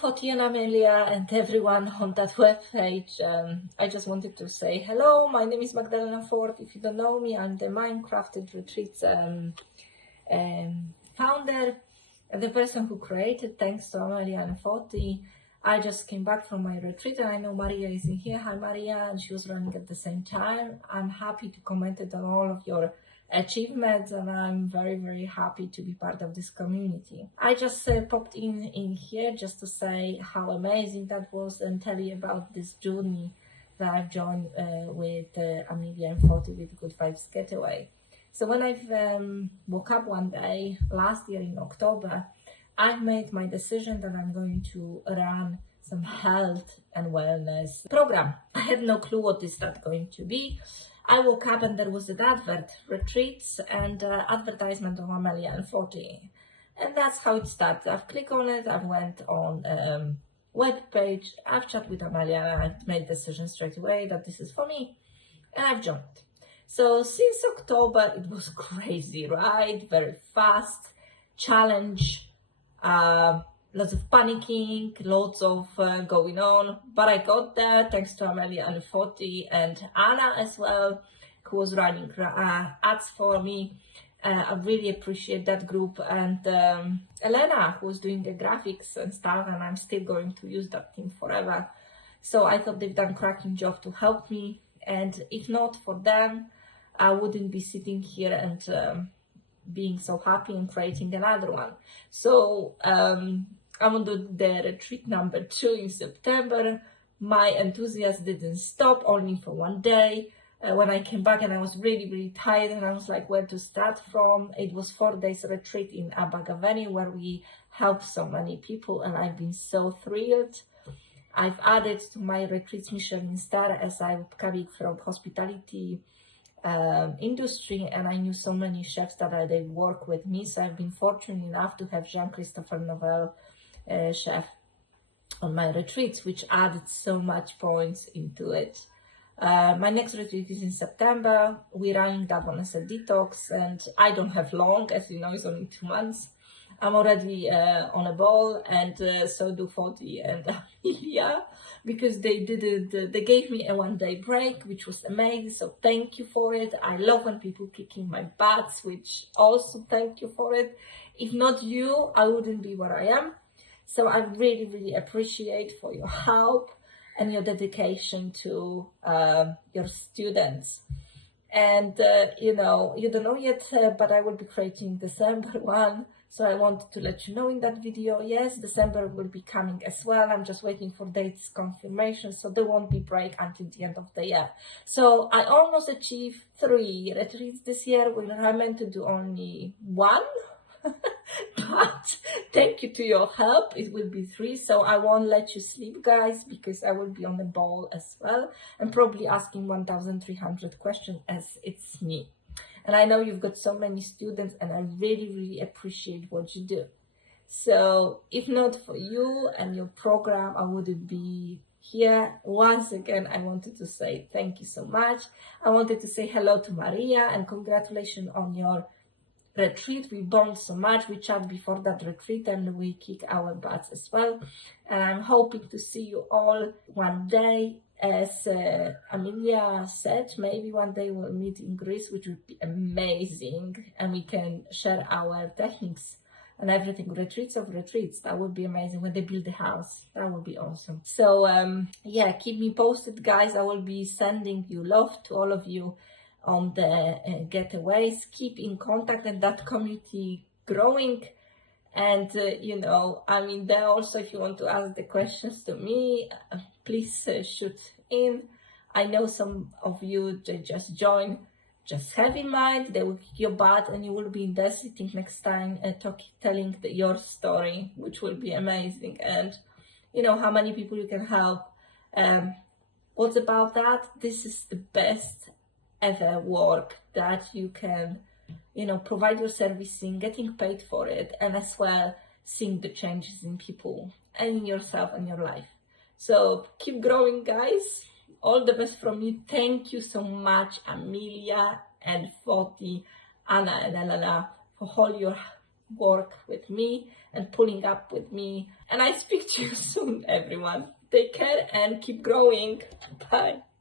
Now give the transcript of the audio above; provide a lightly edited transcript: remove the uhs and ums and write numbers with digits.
Foti and Amelia and everyone on that webpage. I just wanted to say hello. My name is Magda Ford. If you don't know me, I'm the Minecrafted Retreats founder, the person who created, thanks to Amelia and Foti. I just came back from my retreat and I know Maria is in here. Hi Maria, and she was running at the same time. I'm happy to comment on all of your achievements and I'm very happy to be part of this community. I just popped in here just to say how amazing that was and tell you about this journey that I've joined with Amelia and Foti with Good Vibes Getaway. So when I've woke up one day last year in October, I've made my decision that I'm going to run some health and wellness program. I had no clue what is that going to be. I woke up and there was an advert, retreats and advertisement of Amelia and Foti. And that's how it started. I've clicked on it, I've went on web page, I've chatted with Amelia, I've made a decision straight away that this is for me, and I've joined. So since October, it was crazy, right? Very fast, challenge, lots of panicking, lots of going on, but I got there thanks to Amelia and Foti and Anna as well, who was running ads for me. I really appreciate that group, and Elena, who was doing the graphics and stuff, and I'm still going to use that team forever. So I thought they've done a cracking job to help me, and if not for them, I wouldn't be sitting here and being so happy and creating another one. So I'm on the retreat number 2 in September. My enthusiasm didn't stop, only for one day. When I came back and I was really tired and I was like, where to start from? It was 4 days retreat in Abagaveni where we helped so many people and I've been so thrilled. I've added to my retreats Michelin star as I'm coming from hospitality industry, and I knew so many chefs that they work with me, so I've been fortunate enough to have Jean-Christophe Novel chef on my retreats, which added so much points into it. My next retreat is in September. We're running that one as a detox, and I don't have long, as you know, it's only 2 months. I'm already on a ball, and so do Foti and Amelia, because they gave me a 1-day break, which was amazing, so thank you for it. I love when people kicking my butts, which also thank you for it. If not you, I wouldn't be where I am. So I really appreciate for your help and your dedication to your students. And you know, you don't know yet, but I will be creating December one. So I wanted to let you know in that video, yes, December will be coming as well. I'm just waiting for dates confirmation, so there won't be break until the end of the year. So I almost achieved 3 retreats this year. I meant to do only 1, but thank you to your help, it will be 3. So I won't let you sleep, guys, because I will be on the ball as well and probably asking 1,300 questions as it's me. And I know you've got so many students and I really appreciate what you do. So if not for you and your program, I wouldn't be here. Once again, I wanted to say thank you so much. I wanted to say hello to Maria and congratulations on your retreat. We bond so much. We chat before that retreat and we kick our butts as well. And I'm hoping to see you all one day. As Amelia said, maybe one day we'll meet in Greece, which would be amazing, and we can share our techniques and everything. Retreats of retreats, that would be amazing. When they build the house, that would be awesome. So yeah, keep me posted, guys. I will be sending you love to all of you on the getaways. Keep in contact and that community growing. And you know, I mean, there also, if you want to ask the questions to me, please shoot in. I know some of you just join. Just have in mind, they will kick your butt and you will be in there sitting next time and telling your story, which will be amazing. And you know how many people you can help. What's about that? This is the best ever work that you can, you know, provide your servicing, getting paid for it, and as well seeing the changes in people and in yourself and your life. So keep growing, guys. All the best from me. Thank you so much, Amelia and Foti, Anna and Elena, for all your work with me and pulling up with me. And I speak to you soon, everyone. Take care and keep growing. Bye.